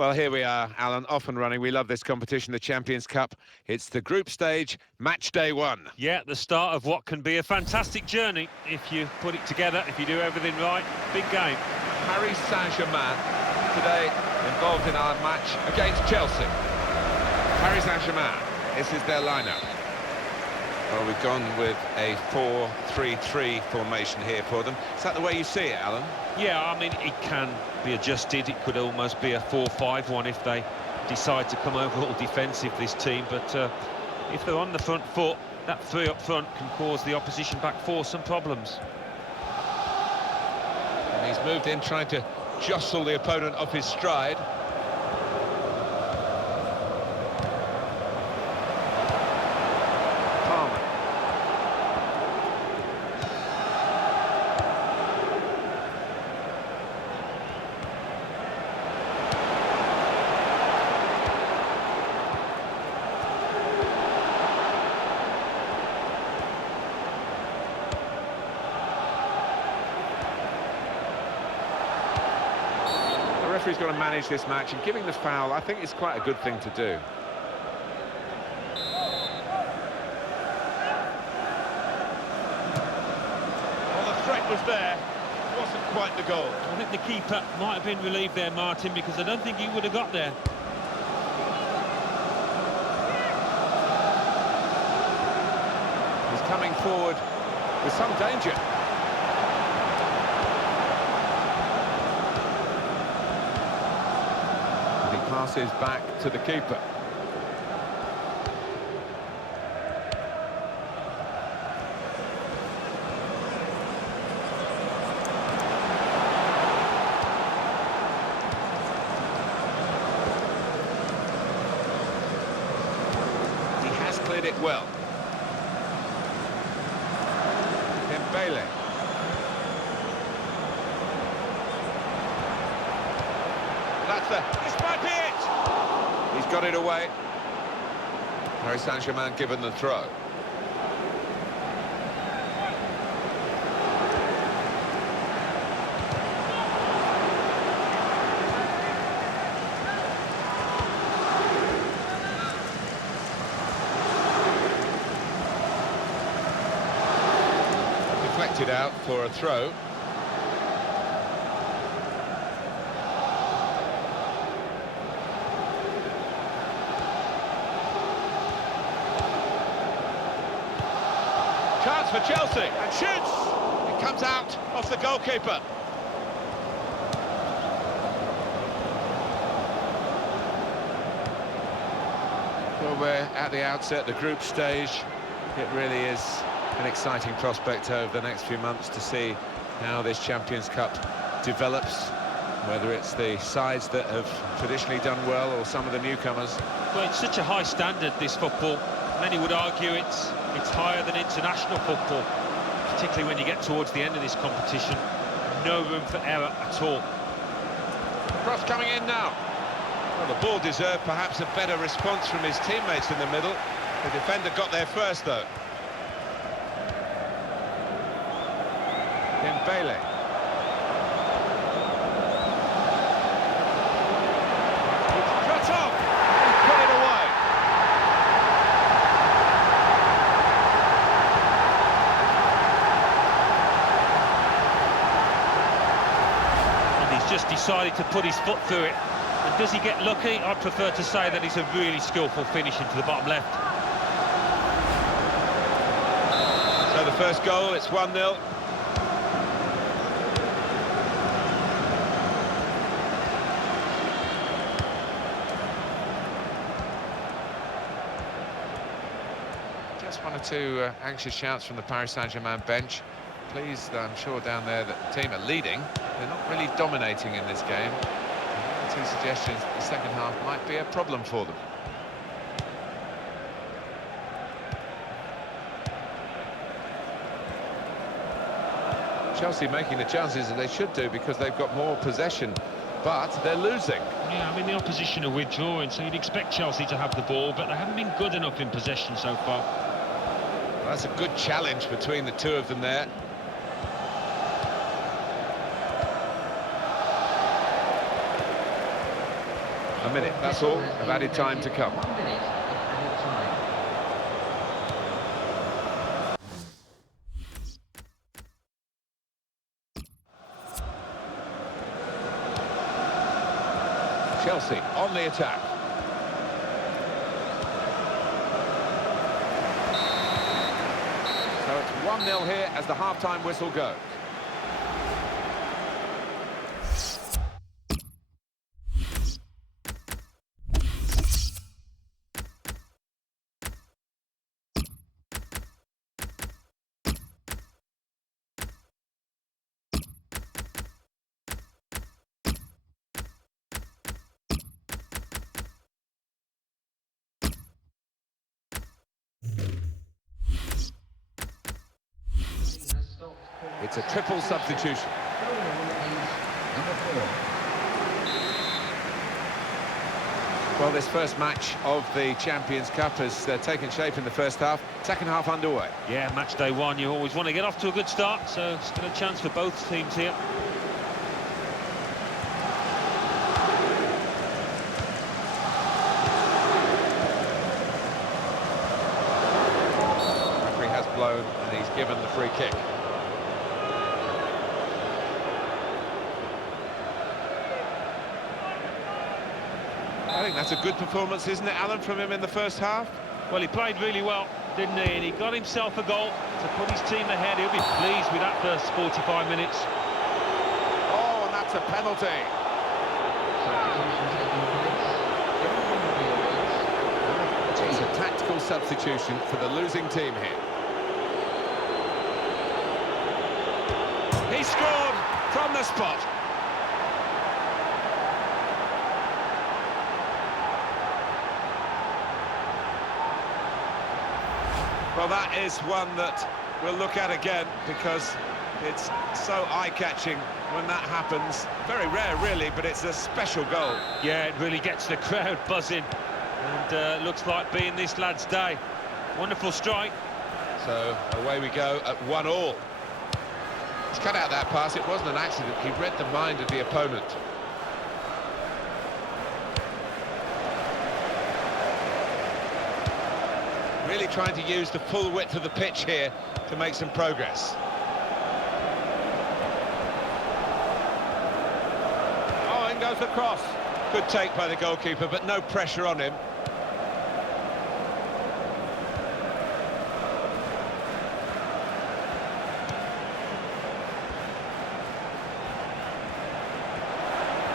Well, here we are, Alan, off and running. We love this competition, the Champions Cup. It's the group stage, match day one. Yeah, the start of what can be a fantastic journey if you put it together, if you do everything right. Big game. Paris Saint-Germain today involved in our match against Chelsea. Paris Saint-Germain, this is their lineup. Well, we've gone with a 4-3-3 formation here for them. Is that the way you see it, Alan? Yeah, I mean, it can be adjusted. It could almost be a 4-5-1 if they decide to come over all defensive, this team. But if they're on the front foot, that three up front can cause the opposition back four some problems. And he's moved in, trying to jostle the opponent off his stride. The referee's got to manage this match, and giving the foul, I think, is quite a good thing to do. Well, the threat was there. It wasn't quite the goal. I think the keeper might have been relieved there, Martin, because I don't think he would have got there. He's coming forward with some danger. Passes back to the keeper. He has cleared it well. Dembele. This might be it! He's got it away. Paris Saint-Germain given the throw. Deflected out for a throw. Chance for Chelsea, and shoots! It comes out off the goalkeeper. Well, we're at the outset, the group stage. It really is an exciting prospect over the next few months to see how this Champions Cup develops, whether it's the sides that have traditionally done well or some of the newcomers. Well, it's such a high standard, this football. Many would argue it's higher than international football, particularly when you get towards the end of this competition. No room for error at all. Cross coming in now. Well, the ball deserved perhaps a better response from his teammates in the middle. The defender got there first, though. Dembele. Cut off! He put it away. Just decided to put his foot through it. And does he get lucky? I'd prefer to say that it's a really skillful finish into the bottom left. So the first goal, it's 1-0. Just one or two anxious shouts from the Paris Saint-Germain bench. Pleased, I'm sure, down there that the team are leading. They're not really dominating in this game. And two suggestions that the second half might be a problem for them. Chelsea making the chances that they should do because they've got more possession, but they're losing. Yeah, I mean, the opposition are withdrawing, so you'd expect Chelsea to have the ball, but they haven't been good enough in possession so far. Well, that's a good challenge between the two of them there. A minute, that's all, of added time to come. Chelsea on the attack. So it's 1-0 here as the half-time whistle goes. It's a triple substitution. Well, this first match of the Champions Cup has taken shape in the first half. Second half underway. Yeah, match day one, you always want to get off to a good start, so still a chance for both teams here. Referee has blown and he's given the free kick. I think that's a good performance, isn't it, Alan, from him in the first half? Well, he played really well, didn't he? And he got himself a goal to put his team ahead. He'll be pleased with that first 45 minutes. Oh, and that's a penalty. It's a tactical substitution for the losing team here. He scored from the spot. Well, that is one that we'll look at again because it's so eye-catching when that happens. Very rare, really, but it's a special goal. Yeah, it really gets the crowd buzzing, and looks like being this lad's day. Wonderful strike. So away we go at 1-1. He's cut out that pass. It wasn't an accident. He read the mind of the opponent. Really trying to use the full width of the pitch here to make some progress. Oh, in goes the cross. Good take by the goalkeeper, but no pressure on him.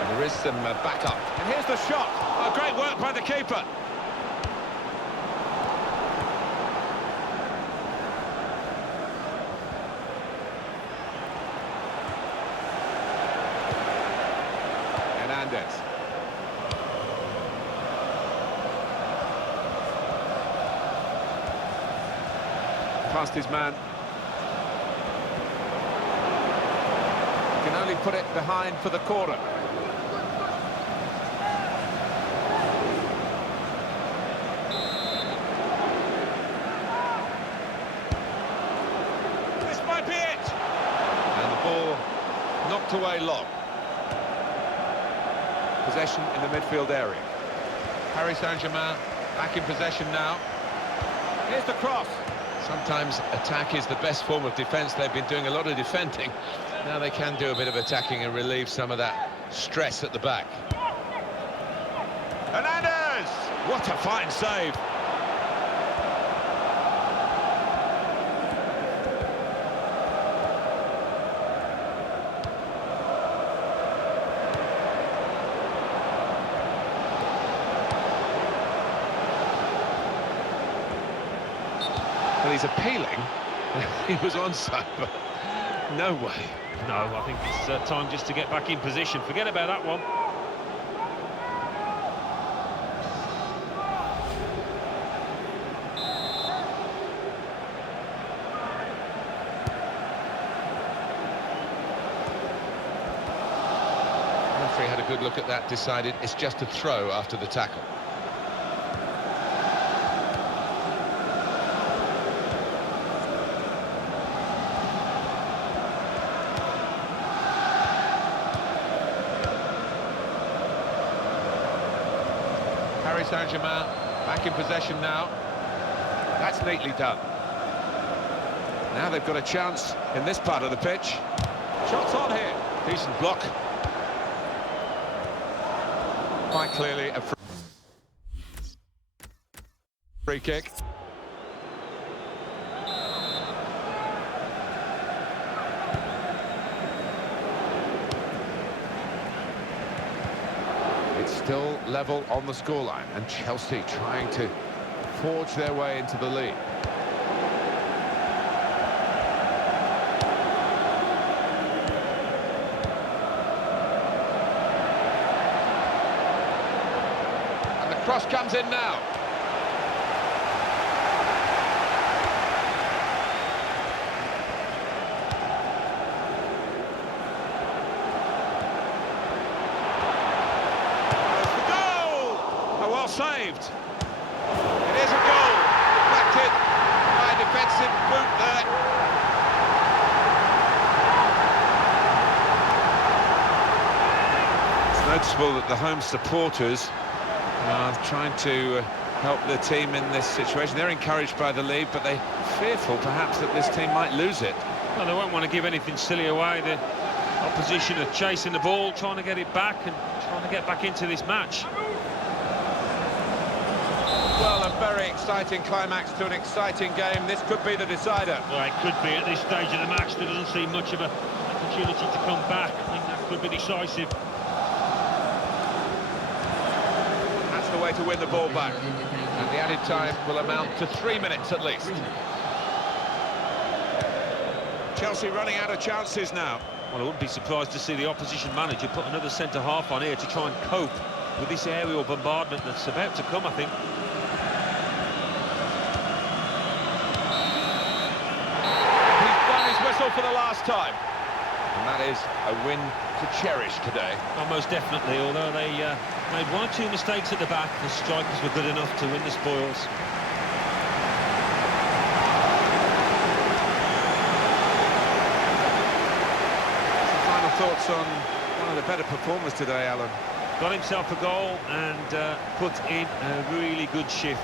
And there is some backup. And here's the shot. Oh, great work by the keeper. Past his man. He can only put it behind for the corner. This might be it! And the ball knocked away long. Possession in the midfield area. Paris Saint-Germain back in possession now. Here's the cross. Sometimes attack is the best form of defence. They've been doing a lot of defending. Now they can do a bit of attacking and relieve some of that stress at the back. Hernandez! What a fine save! Well, he's appealing. He was onside, but no way. No, I think it's time just to get back in position. Forget about that one. The referee had a good look at that, decided it's just a throw after the tackle. Paris Saint-Germain back in possession now. That's neatly done. Now they've got a chance in this part of the pitch. Shots on here. Decent block. Quite clearly a free kick. It's still level on the scoreline, and Chelsea trying to forge their way into the lead. And the cross comes in now. Well saved. It is a goal. Deflected by a defensive boot there. It's noticeable that the home supporters are trying to help the team in this situation. They're encouraged by the lead, but they're fearful perhaps that this team might lose it. Well, they won't want to give anything silly away. The opposition are chasing the ball, trying to get it back and trying to get back into this match. Well, a very exciting climax to an exciting game. This could be the decider. Well, it could be at this stage of the match. There doesn't seem much of an opportunity to come back. I think that could be decisive. That's the way to win the ball back. And the added time will amount to 3 minutes at least. Chelsea running out of chances now. Well, I wouldn't be surprised to see the opposition manager put another centre-half on here to try and cope with this aerial bombardment that's about to come, I think. For the last time, and that is a win to cherish today. Oh, most definitely, although they made 1 or 2 mistakes at the back, the strikers were good enough to win the spoils. Some final thoughts on one of the better performers today, Alan? Got himself a goal and put in a really good shift.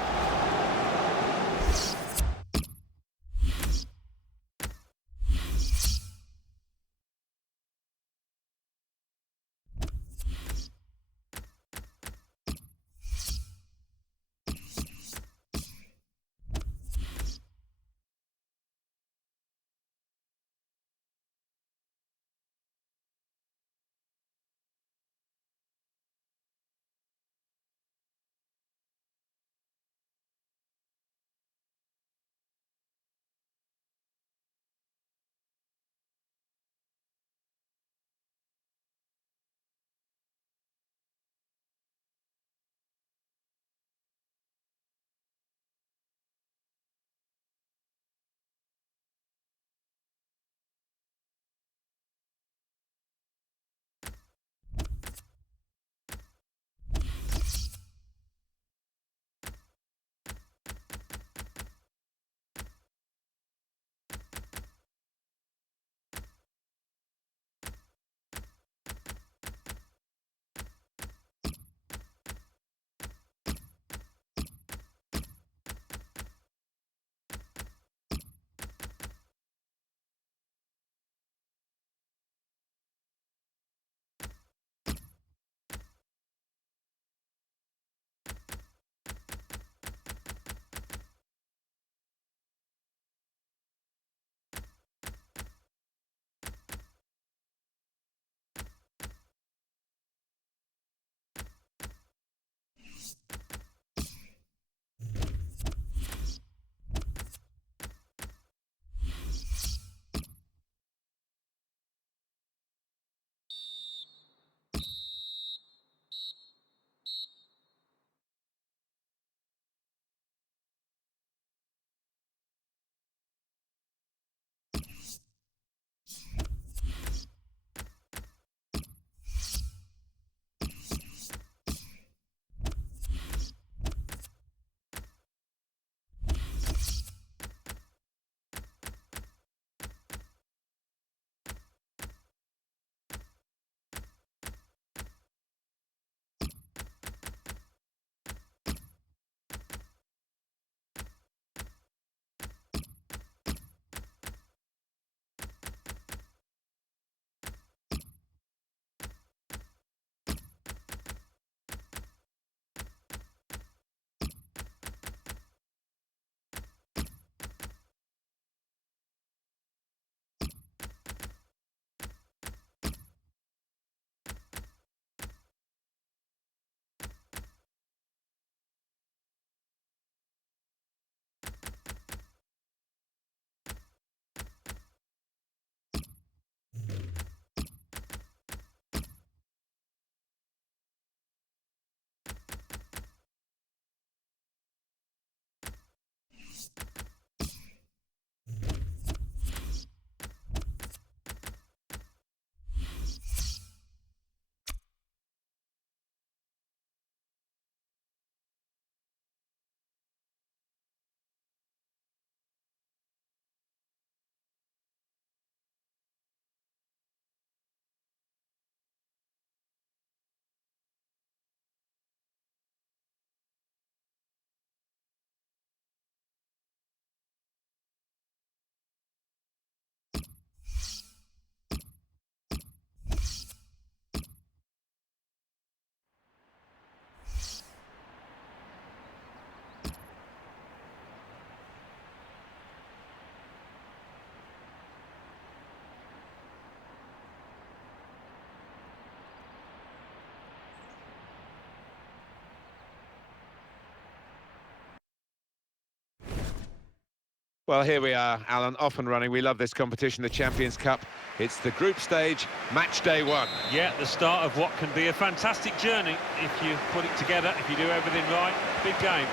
Well, here we are, Alan, off and running. We love this competition, the Champions Cup. It's the group stage, match day one. Yeah, the start of what can be a fantastic journey if you put it together, if you do everything right. Big game.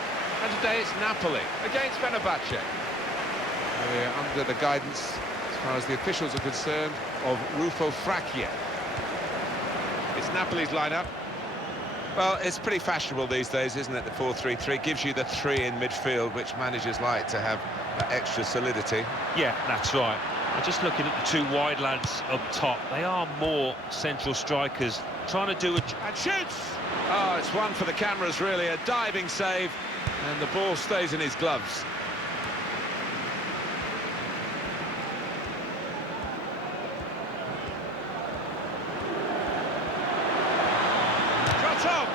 And today it's Napoli against Fenerbahce. We're under the guidance, as far as the officials are concerned, of Rufo Fracchia. It's Napoli's lineup. Well, it's pretty fashionable these days, isn't it? The 4-3-3 gives you the three in midfield, which managers like to have that extra solidity. Yeah, that's right. I'm just looking at the two wide lads up top. They are more central strikers, trying to do a... And shoots! Oh, it's one for the cameras, really. A diving save, and the ball stays in his gloves. Shot off!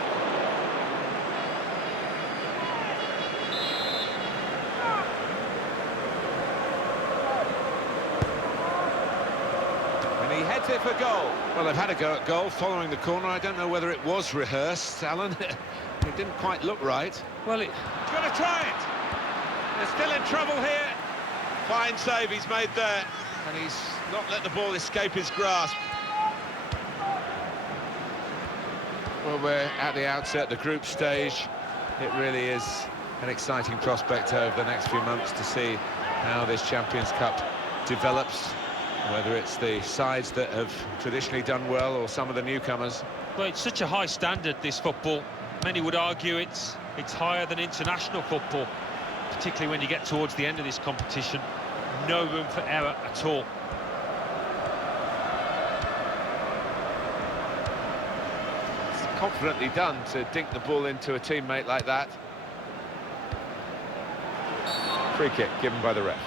He heads it for goal. Well, they've had a go at goal following the corner. I don't know whether it was rehearsed, Alan. It didn't quite look right. Well, He's going to try it. They're still in trouble here. Fine save he's made there. And he's not let the ball escape his grasp. Well, we're at the outset, the group stage. It really is an exciting prospect over the next few months to see how this Champions Cup develops. Whether it's the sides that have traditionally done well or some of the newcomers. Well, it's such a high standard, this football. Many would argue it's higher than international football, particularly when you get towards the end of this competition. No room for error at all. It's confidently done to dink the ball into a teammate like that. Free kick given by the ref.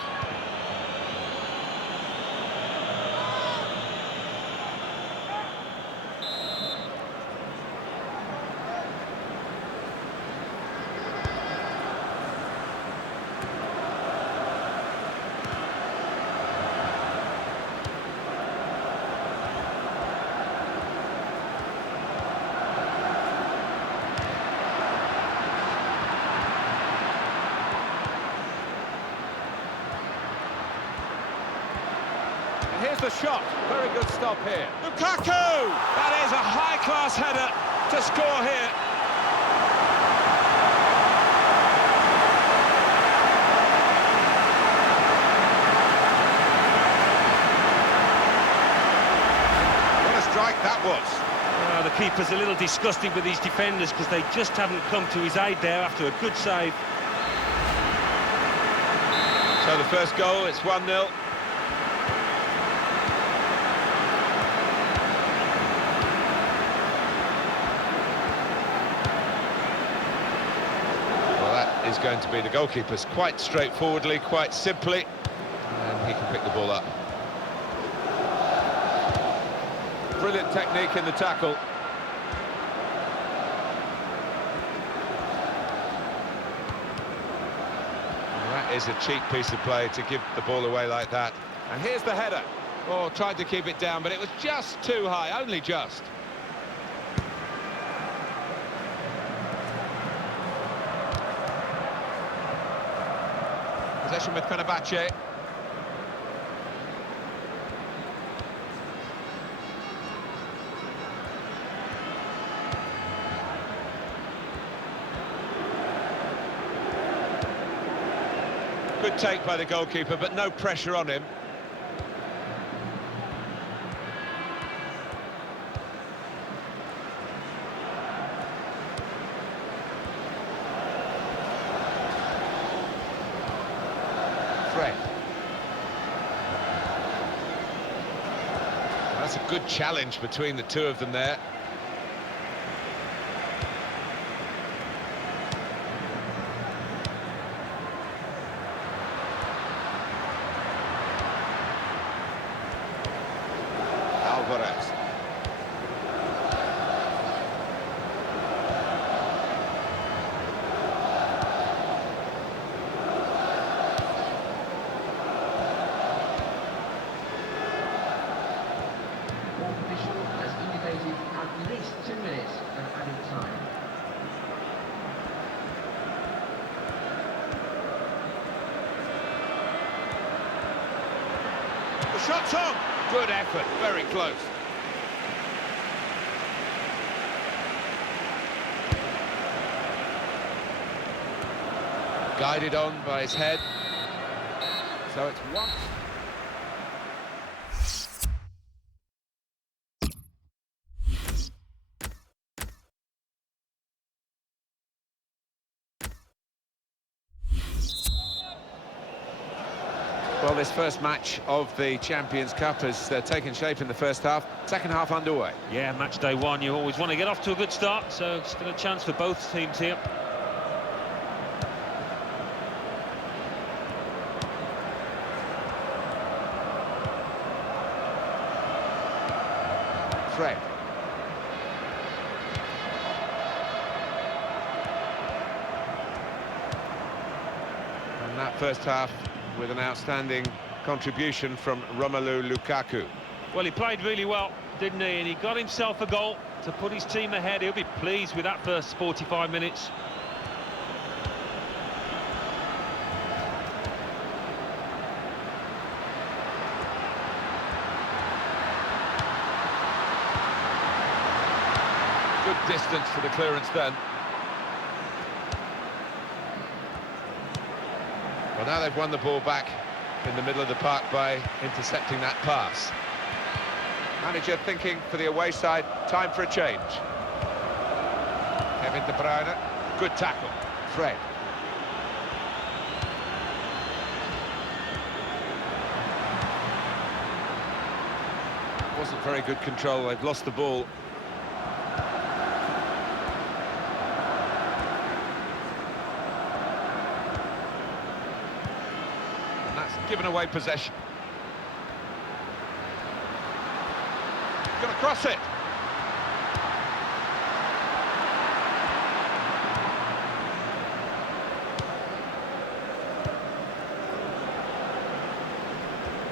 Here's the shot. Very good stop here. Lukaku! That is a high-class header to score here. What a strike that was. The keeper's a little disgusted with these defenders because they just haven't come to his aid there after a good save. So the first goal, it's 1-0. Is going to be the goalkeeper's quite straightforwardly, quite simply, and he can pick the ball up. Brilliant technique in the tackle. And that is a cheap piece of play to give the ball away like that. And here's the header. Oh, tried to keep it down, but it was just too high, only just. Possession with Fenerbahce. Good take by the goalkeeper, but no pressure on him. That's a good challenge between the two of them there. Alvarez. At least 2 minutes of added time. The shot's on! Good effort, very close. Guided on by his head. So it's one. Well, this first match of the Champions Cup has taken shape in the first half. Second half underway. Yeah, match day one, you always want to get off to a good start, so still a chance for both teams here. Fred. And that first half with an outstanding contribution from Romelu Lukaku. Well, he played really well, didn't he? And he got himself a goal to put his team ahead. He'll be pleased with that first 45 minutes. Good distance for the clearance then. Well, now they've won the ball back in the middle of the park by intercepting that pass. Manager thinking for the away side, time for a change. Kevin De Bruyne, good tackle. Fred. Wasn't very good control, they've lost the ball. Given away possession. Gonna cross it.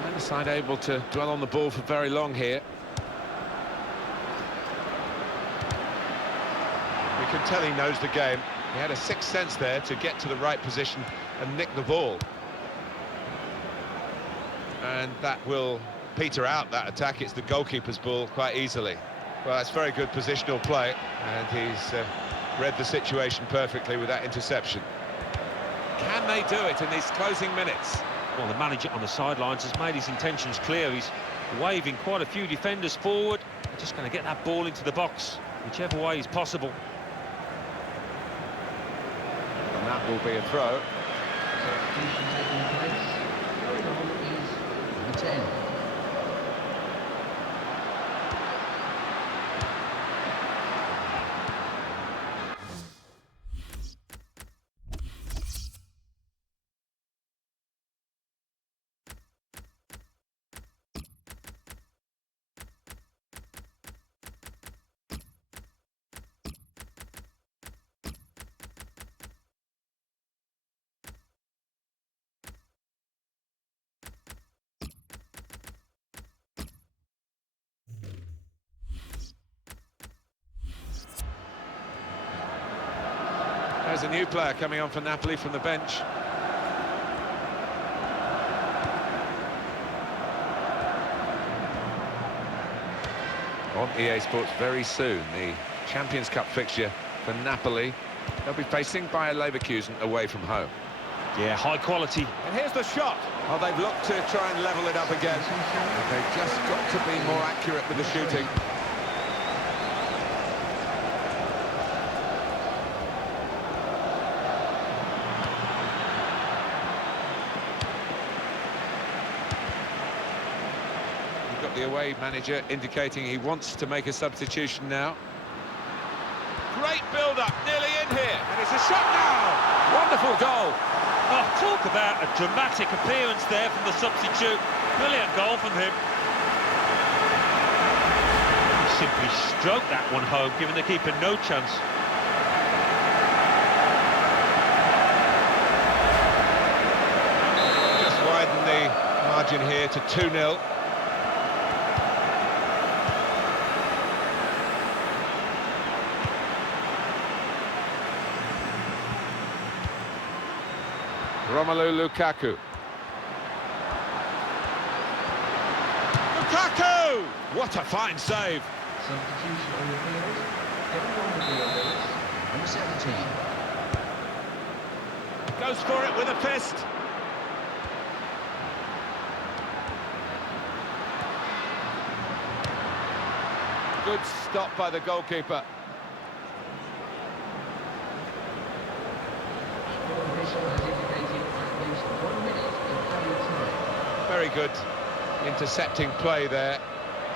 Neither side able to dwell on the ball for very long here. We can tell he knows the game. He had a sixth sense there to get to the right position and nick the ball. And that will peter out that attack. It's the goalkeeper's ball quite easily. Well, that's very good positional play, and he's read the situation perfectly with that interception. Can they do it in these closing minutes? Well, the manager on the sidelines has made his intentions clear. He's waving quite a few defenders forward. They're just going to get that ball into the box, whichever way is possible. And that will be a throw. Substitution taking place. Going on is number 10. There's a new player coming on for Napoli from the bench. On EA Sports very soon, the Champions Cup fixture for Napoli. They'll be facing Bayer Leverkusen away from home. Yeah, high quality. And here's the shot. Oh, they've looked to try and level it up again. They've just got to be more accurate with the shooting. The away manager indicating he wants to make a substitution now. Great build-up, nearly in here, and it's a shot now! Wonderful goal! Oh, talk about a dramatic appearance there from the substitute. Brilliant goal from him. He simply stroked that one home, giving the keeper no chance. Just widen the margin here to 2-0. Romelu Lukaku. Lukaku! What a fine save. Substitution on the field. Everyone will be alert. Number 17. Goes for it with a fist. Good stop by the goalkeeper. The official has indicated at least 1 minute in added time. Very good intercepting play there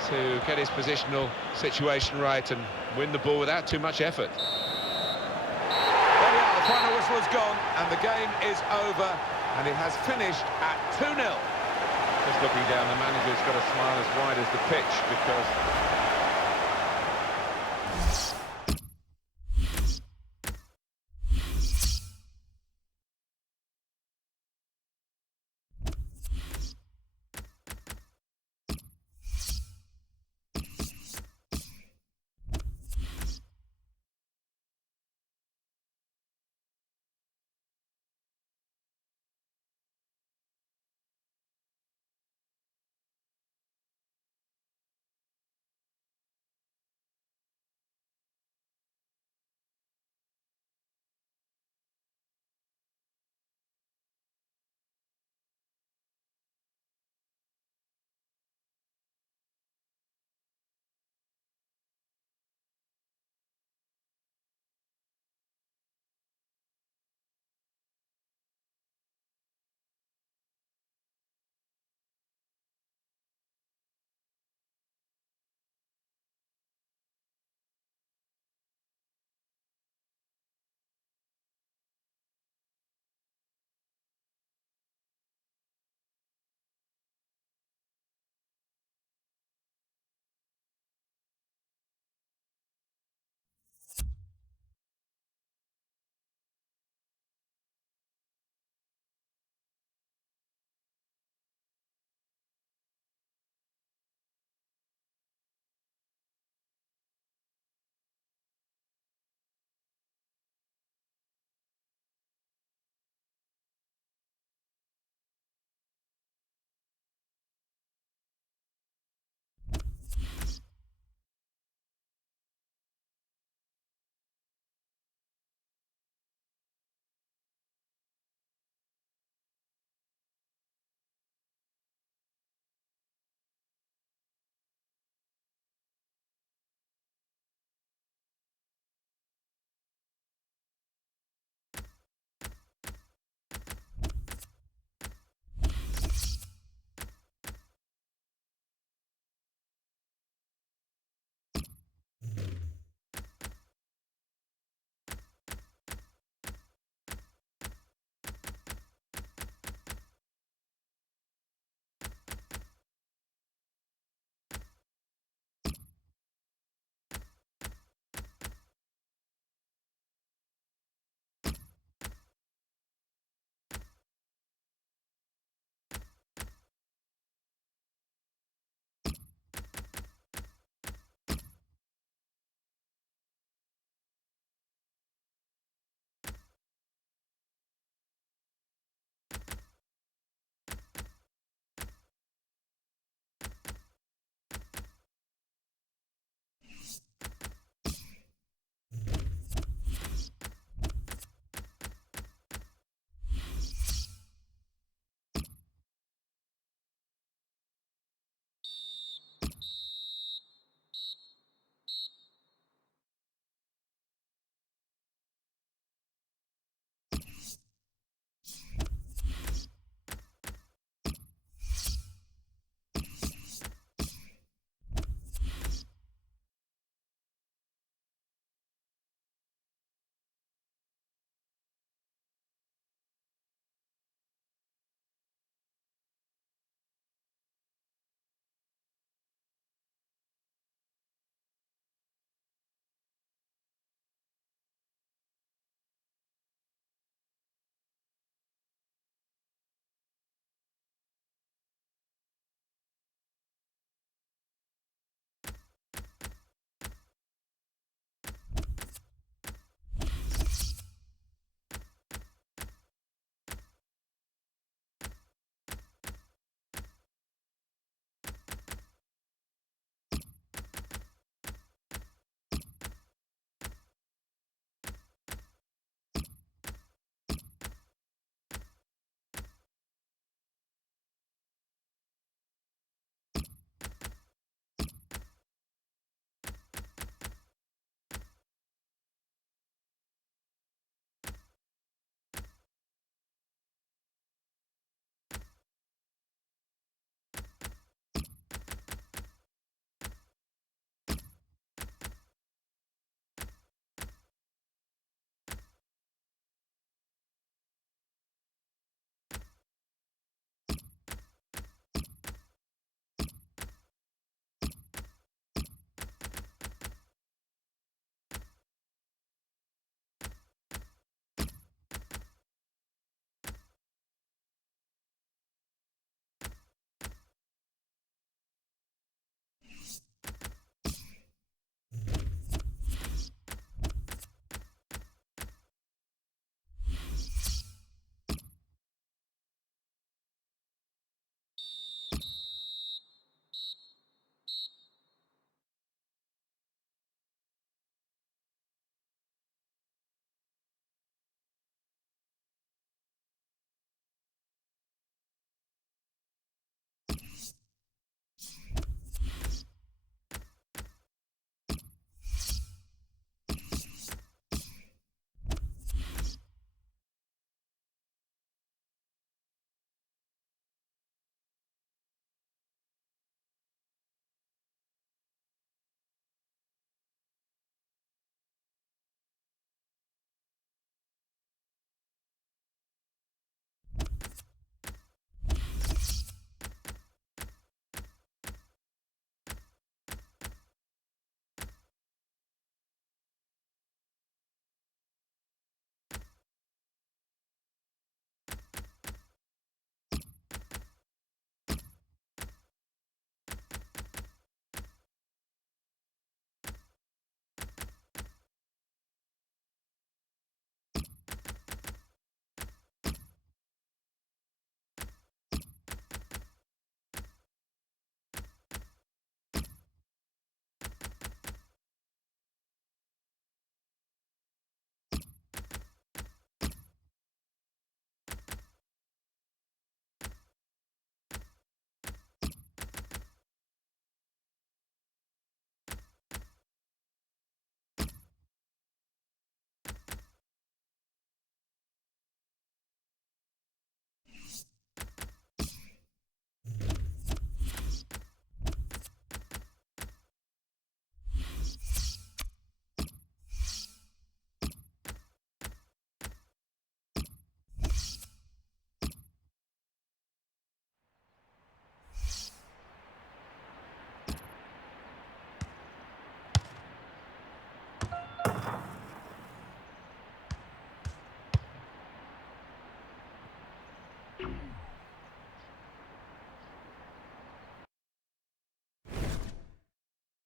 to get his positional situation right and win the ball without too much effort. There we are, the final whistle is gone and the game is over, and it has finished at 2-0. Just looking down, the manager's got a smile as wide as the pitch because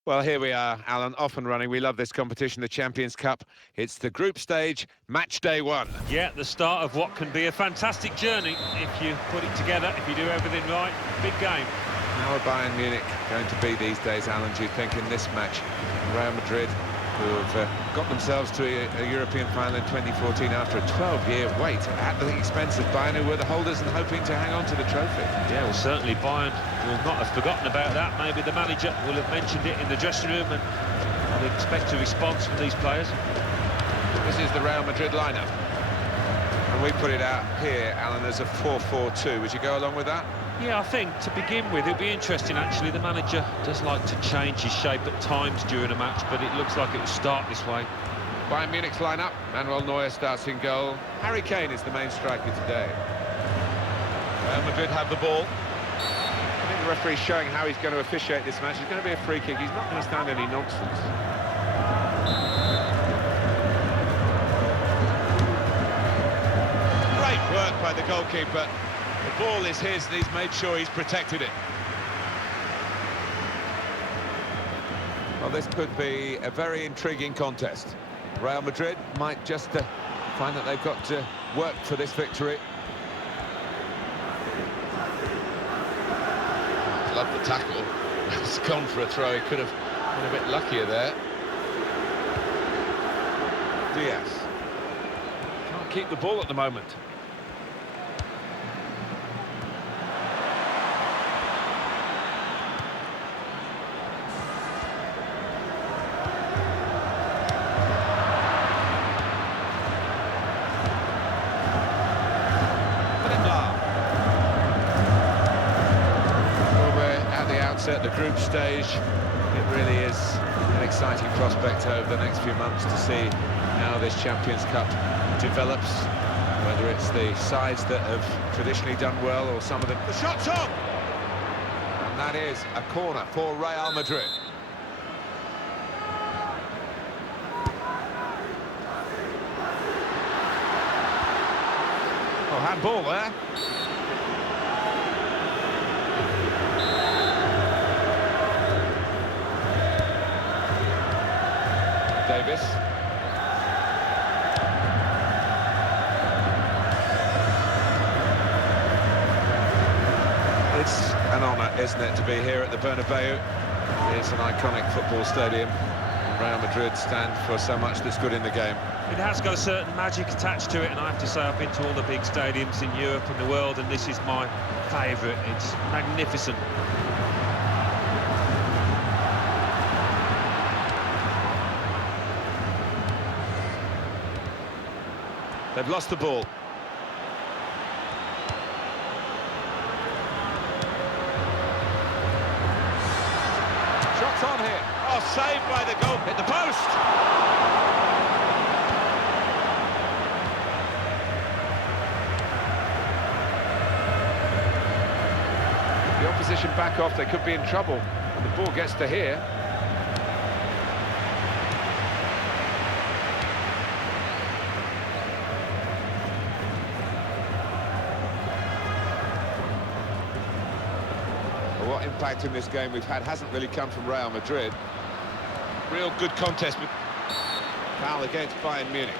Well, here we are, Alan, off and running. We love this competition, the Champions Cup. It's the group stage, match day one. Yeah, the start of what can be a fantastic journey if you put it together, if you do everything right. Big game. How are Bayern Munich going to be these days, Alan, do you think, in this match? Real Madrid, who have got themselves to a European final in 2014 after a 12-year wait at the expense of Bayern, who were the holders and hoping to hang on to the trophy. Yeah, well, certainly Bayern will not have forgotten about that. Maybe the manager will have mentioned it in the dressing room, and I'd expect a response from these players. This is the Real Madrid lineup. And we put it out here, Alan, as a 4-4-2. Would you go along with that? Yeah, I think to begin with, it'll be interesting, actually. The manager does like to change his shape at times during a match, but it looks like it will start this way. Bayern Munich's lineup. Manuel Neuer starts in goal. Harry Kane is the main striker today. Real Madrid have the ball. I think the referee's showing how he's going to officiate this match. It's going to be a free kick. He's not going to stand any nonsense. Great work by the goalkeeper. The ball is his, and he's made sure he's protected it. Well, this could be a very intriguing contest. Real Madrid might just find that they've got to work for this victory. Love the tackle. It's gone for a throw. He could have been a bit luckier there. Diaz. Can't keep the ball at the moment. At the group stage, it really is an exciting prospect over the next few months to see how this Champions Cup develops, whether it's the sides that have traditionally done well or some of them. The shot's on! And that is a corner for Real Madrid. Oh, handball there. Davis. It's an honour, isn't it, to be here at the Bernabeu. It's an iconic football stadium. Real Madrid stand for so much that's good in the game. It has got a certain magic attached to it, and I have to say I've been to all the big stadiums in Europe and the world, and this is my favourite. It's magnificent. They've lost the ball. Shots on here. Oh, saved by the goal. Hit the post. The opposition back off. They could be in trouble. And the ball gets to here. What impact in this game we've had hasn't really come from Real Madrid. Real good contest, but foul against Bayern Munich.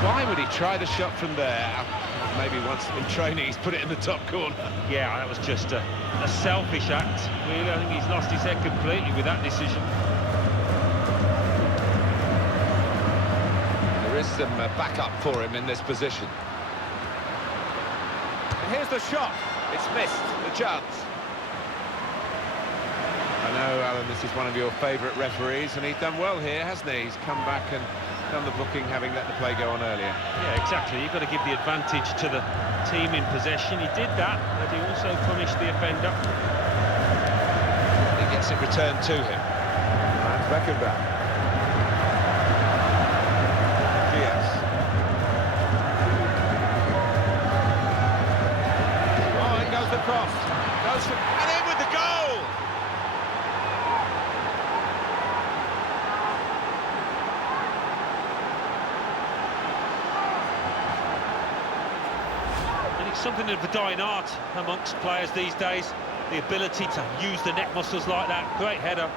Why would he try the shot from there? Maybe once in training he's put it in the top corner. Yeah, that was just a selfish act. Really, I think he's lost his head completely with that decision. There is some backup for him in this position. And here's the shot. It's missed, the chance. I know, Alan, this is one of your favourite referees, and he's done well here, hasn't he? He's come back and done the booking, having let the play go on earlier. Yeah, exactly. You've got to give the advantage to the team in possession. He did that, but he also punished the offender. He gets it returned to him. And Beckenbauer. Diaz. Oh, in goes the cross. And in with the goal! something of a dying art amongst players these days. The ability to use the neck muscles like that. Great header.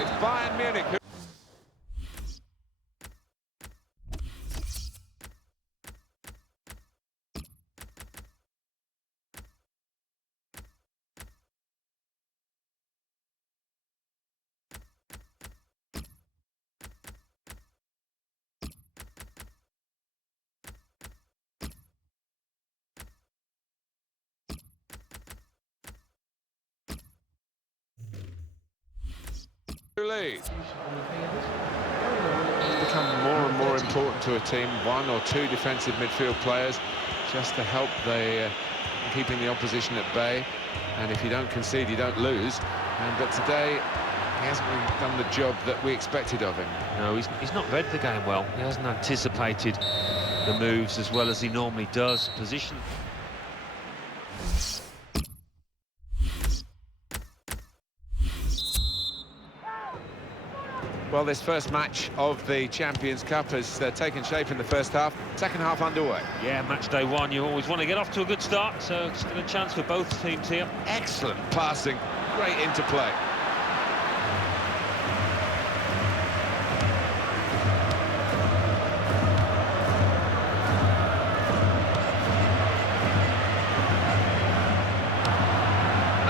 It's Bayern Munich who... lead. It's become more and more important to a team, one or two defensive midfield players, just to help the keeping the opposition at bay. And if you don't concede, you don't lose. But today, he hasn't really done the job that we expected of him. No, he's not read the game well. He hasn't anticipated the moves as well as he normally does. Position. Well, this first match of the Champions Cup has taken shape in the first half. Second half underway. Yeah, match day one, you always want to get off to a good start, so still a chance for both teams here. Excellent passing, great interplay.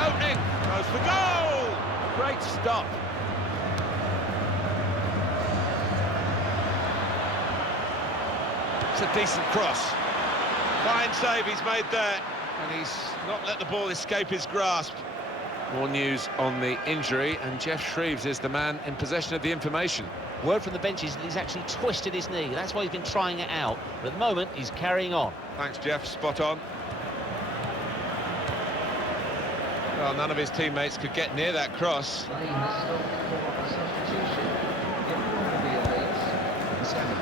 Opening, goes for goal! Great stop. It's a decent cross. Fine save he's made there, and he's not let the ball escape his grasp. More news on the injury, and Jeff Shreves is the man in possession of the information. Word from the bench is that he's actually twisted his knee. That's why he's been trying it out. But at the moment, he's carrying on. Thanks, Jeff. Spot on. Well, none of his teammates could get near that cross. Playing has stopped for a substitution. Everyone will be elite. 7.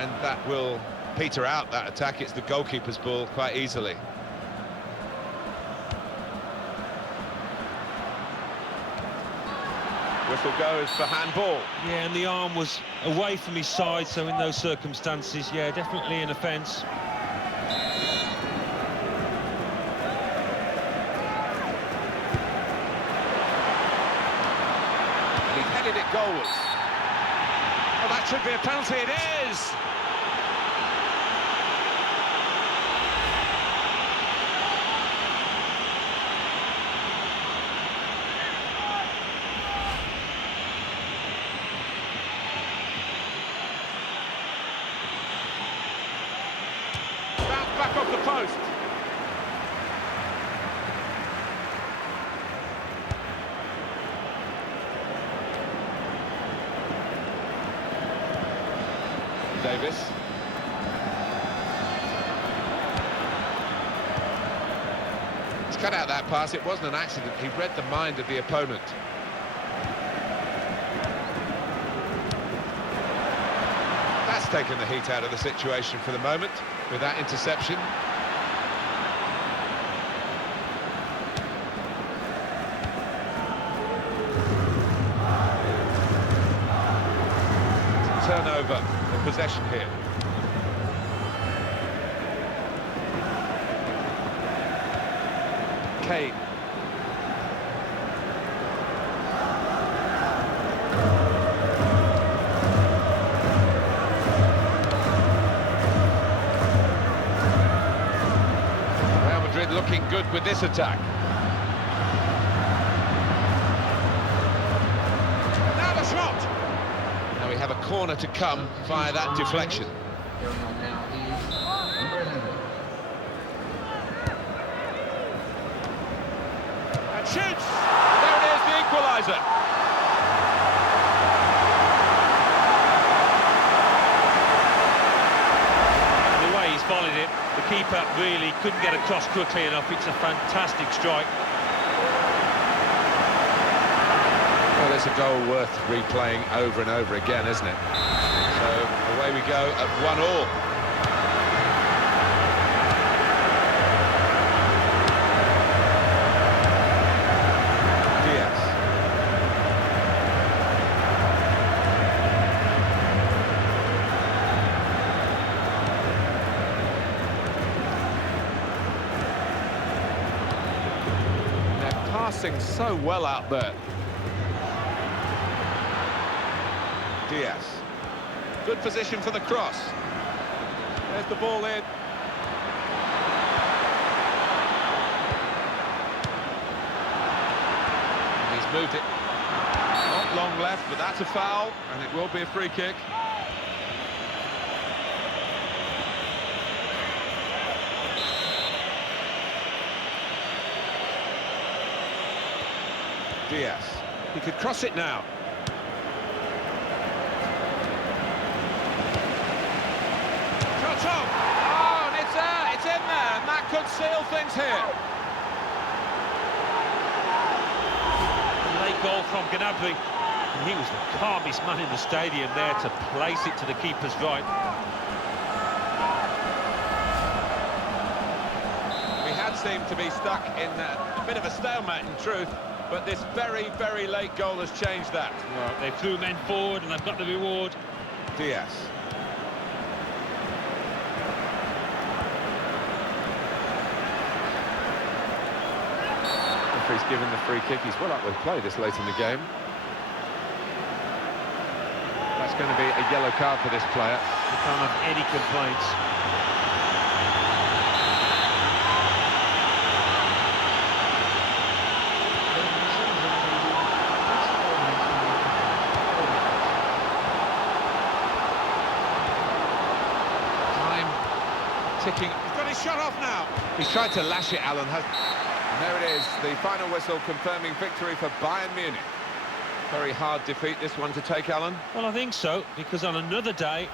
And that will peter out that attack. It's the goalkeeper's ball quite easily. Whistle goes for handball. Yeah, and the arm was away from his side, so in those circumstances, yeah, definitely an offence. He headed it goalwards. Oh, that should be a penalty. It is! Back off the post. Davis. He's cut out that pass. It wasn't an accident. He read the mind of the opponent. That's taken the heat out of the situation for the moment with that interception. Turnover of possession here. Kane. Real Madrid looking good with this attack. Now the shot! Now we have a corner to come via that deflection. Going on now is number 11. And shoots! There it is, the equaliser. The way he's volleyed it, the keeper really couldn't get across quickly enough. It's a fantastic strike. Well, it's a goal worth replaying over and over again, isn't it? So away we go at 1-1. passing so well out there. Diaz. Good position for the cross. There's the ball in. And he's moved it. Not long left, but that's a foul, and it will be a free kick. Diaz. He could cross it now. Shot off! Oh, and it's there! It's in there, and that could seal things here. A late goal from Gnabry. And he was the calmest man in the stadium there to place it to the keeper's right. We had seemed to be stuck in a bit of a stalemate in truth, but this very, very late goal has changed that. Well, they threw men forward and they've got the reward. Diaz. Referee's given the free kick. He's well up with play this late in the game. That's going to be a yellow card for this player. You can't have any complaints. Time ticking. He's got his shot off now. He's tried to lash it, Alan. And there it is, the final whistle confirming victory for Bayern Munich. Very hard defeat, this one, to take, Alan. Well, I think so, because on another day,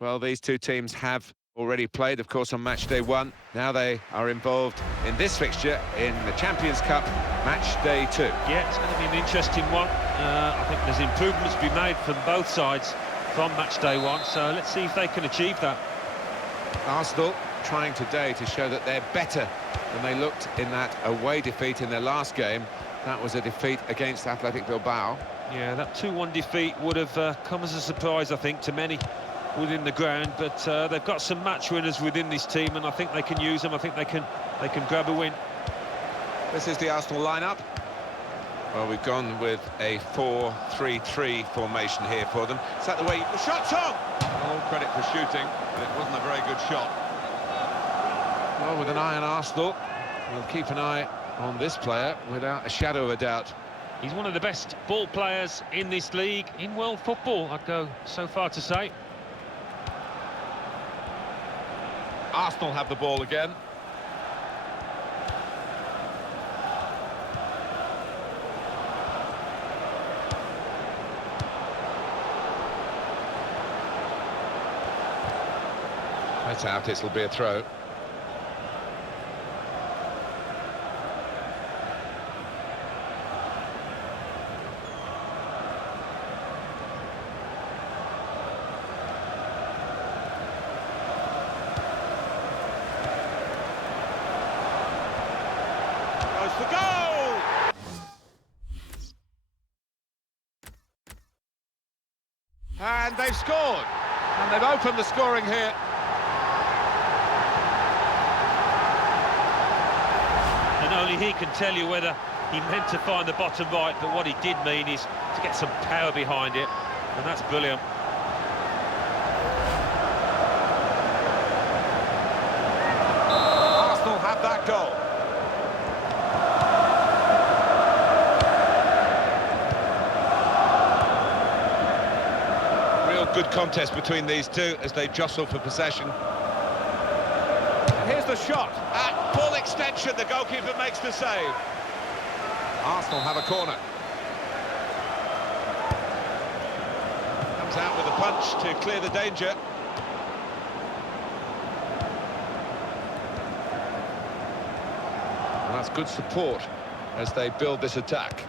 Well, these two teams have already played, of course, on match day one. Now they are involved in this fixture in the Champions Cup, match day 2. Yeah, it's going to be an interesting one. I think there's improvements to be made from both sides from match day 1, so let's see if they can achieve that. Arsenal trying today to show that they're better than they looked in that away defeat in their last game. That was a defeat against Athletic Bilbao. Yeah, that 2-1 defeat would have come as a surprise, I think, to many within the ground, but they've got some match winners within this team, and I think they can use them. I think they can grab a win. This is the Arsenal lineup. Well, we've gone with a 4-3-3 formation here for them. Is that the way? The shot's on! All credit for shooting, but it wasn't a very good shot. Well, with an eye on Arsenal, we'll keep an eye on this player without a shadow of a doubt. He's one of the best ball players in this league, in world football, I'd go so far to say. Arsenal have the ball again. That's out, it'll be a throw. Goes for goal! And they've scored. And they've opened the scoring here. And only he can tell you whether he meant to find the bottom right, but what he did mean is to get some power behind it, and that's brilliant. Arsenal have that goal. Real good contest between these two as they jostle for possession. Here's the shot. At full extension, the goalkeeper makes the save. Arsenal have a corner. Comes out with a punch to clear the danger. And that's good support as they build this attack.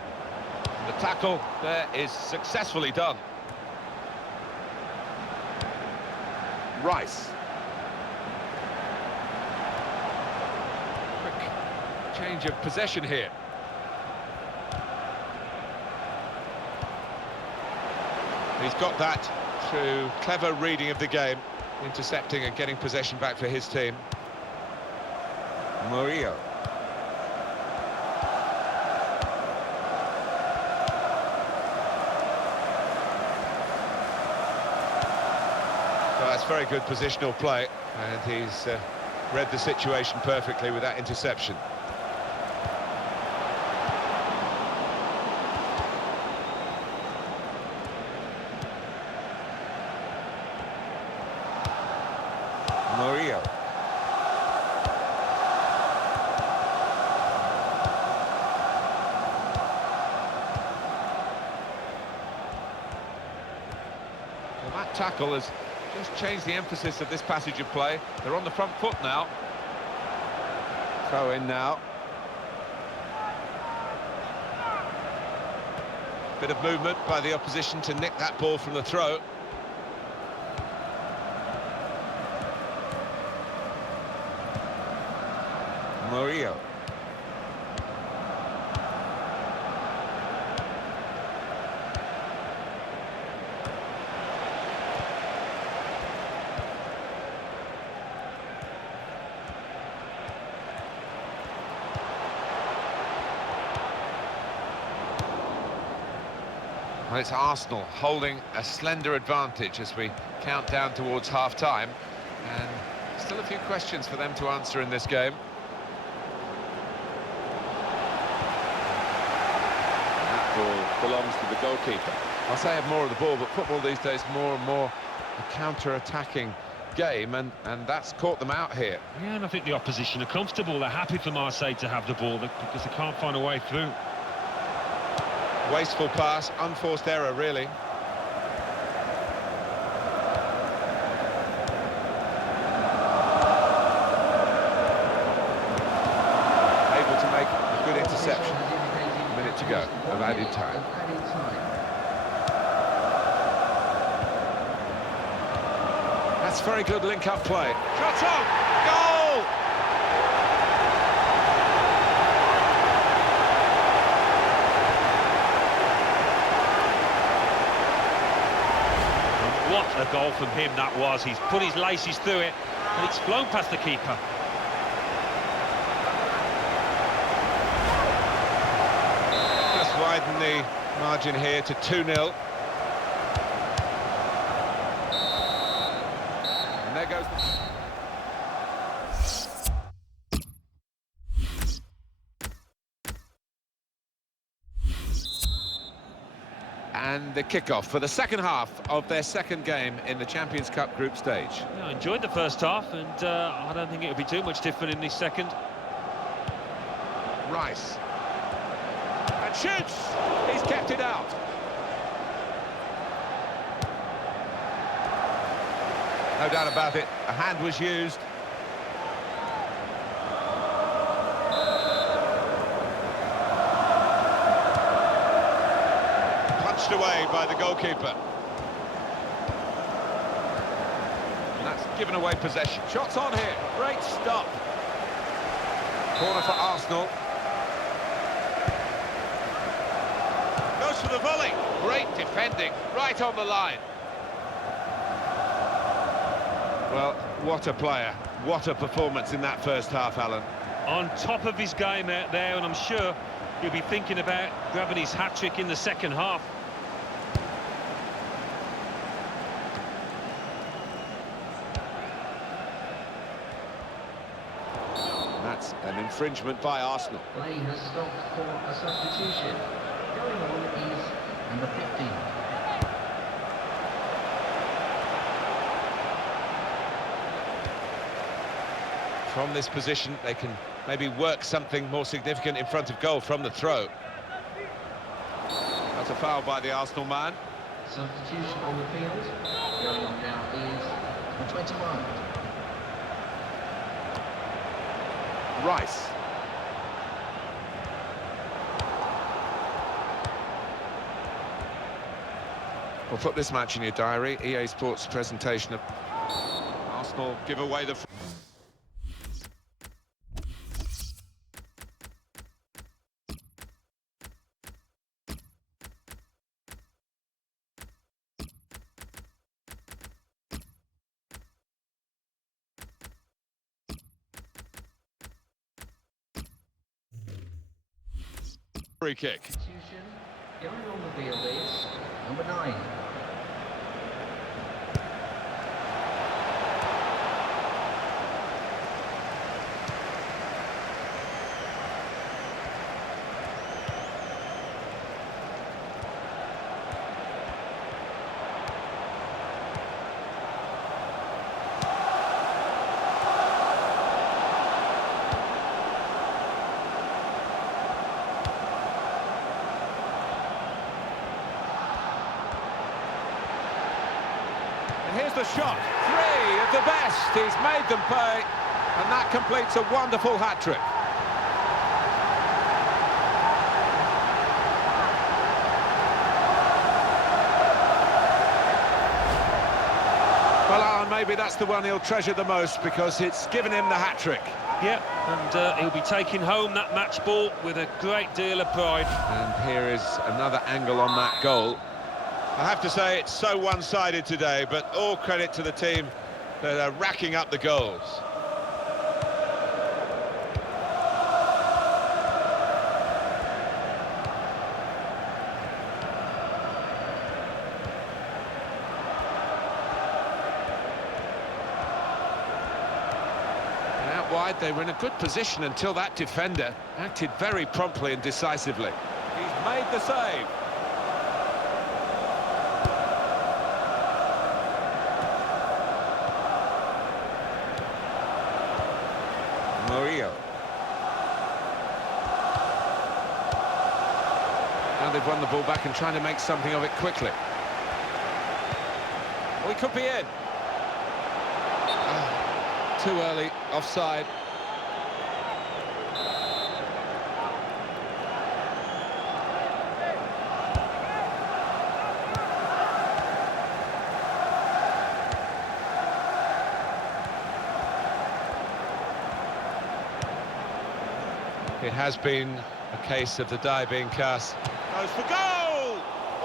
And the tackle there is successfully done. Rice. Change of possession here. He's got that through clever reading of the game, intercepting and getting possession back for his team. Murillo. So that's very good positional play, and he's read the situation perfectly with that interception. Murillo. Well, that tackle has just changed the emphasis of this passage of play. They're on the front foot now. Throw in now. Bit of movement by the opposition to nick that ball from the throw. Murillo. Well, it's Arsenal holding a slender advantage as we count down towards half-time, and still a few questions for them to answer in this game. Belongs to the goalkeeper. I'll say have more of the ball, but football these days more and more a counter-attacking game, and that's caught them out here. Yeah, and I think the opposition are comfortable. They're happy for Marseille to have the ball because they can't find a way through. Wasteful pass, unforced error, really. go of added time. That's very good link-up play. Shot on! Goal! What a goal from him that was. He's put his laces through it, and it's flown past the keeper. Just widen the margin here to 2-0. And there goes... And the kickoff for the second half of their second game in the Champions Cup group stage. Yeah, I enjoyed the first half, and I don't think it'll be too much different in this second. Rice. And shoots! He's kept it out. No doubt about it, a hand was used. Punched away by the goalkeeper. And that's given away possession. Shots on here, great stop. Corner for Arsenal. Goes for the volley. Great defending, right on the line. Well, what a player. What a performance in that first half, Alan. On top of his game out there, and I'm sure he'll be thinking about grabbing his hat-trick in the second half. That's an infringement by Arsenal. Play has stopped for a substitution. Going on is number 15. From this position, they can maybe work something more significant in front of goal from the throw. That's a foul by the Arsenal man. Substitution on the field. Going on now is number 21. Rice. We'll put this match in your diary. EA Sports presentation of Arsenal give away the... free kick. Substitution. Going on the field is number 9. And here's the shot. 3 of the best. He's made them pay. And that completes a wonderful hat-trick. Well, Alan, maybe that's the one he'll treasure the most because it's given him the hat-trick. Yeah, and he'll be taking home that match ball with a great deal of pride. And here is another angle on that goal. I have to say it's so one-sided today, but all credit to the team that are racking up the goals. And out wide, they were in a good position until that defender acted very promptly and decisively. He's made the save. Murillo. Now they've won the ball back and trying to make something of it quickly. Well, he could be in. Too early, offside. It has been a case of the die being cast. Goes for goal!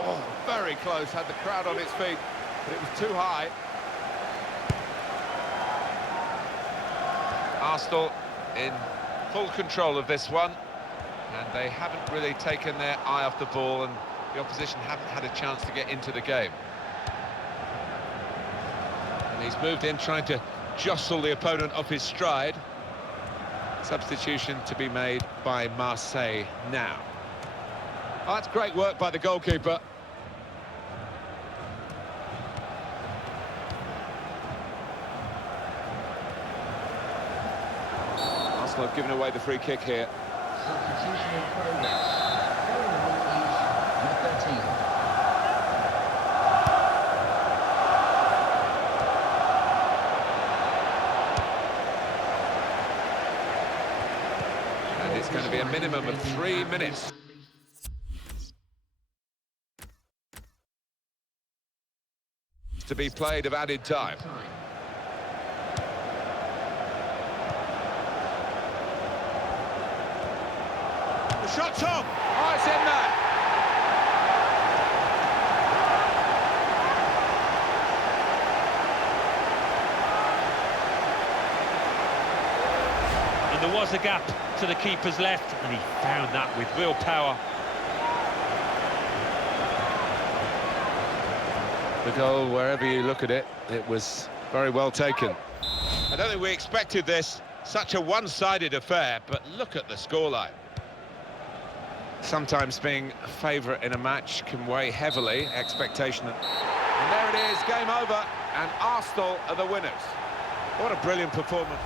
Oh, very close, had the crowd on its feet, but it was too high. Arsenal in full control of this one, and they haven't really taken their eye off the ball, and the opposition haven't had a chance to get into the game. And he's moved in, trying to jostle the opponent off his stride. Substitution to be made by Marseille now. Oh, that's great work by the goalkeeper. Arsenal have given away the free kick here. Substitution in progress. Going on is number 13. And it's going to be a minimum of 3 minutes to be played of added time. The shot's on! Oh, it's in there! And there was a gap to the keeper's left, and he found that with real power. The goal, wherever you look at it, it was very well taken. I don't think we expected this, such a one-sided affair, but look at the scoreline. Sometimes being a favourite in a match can weigh heavily, expectation. And there it is, game over, and Arsenal are the winners. What a brilliant performance.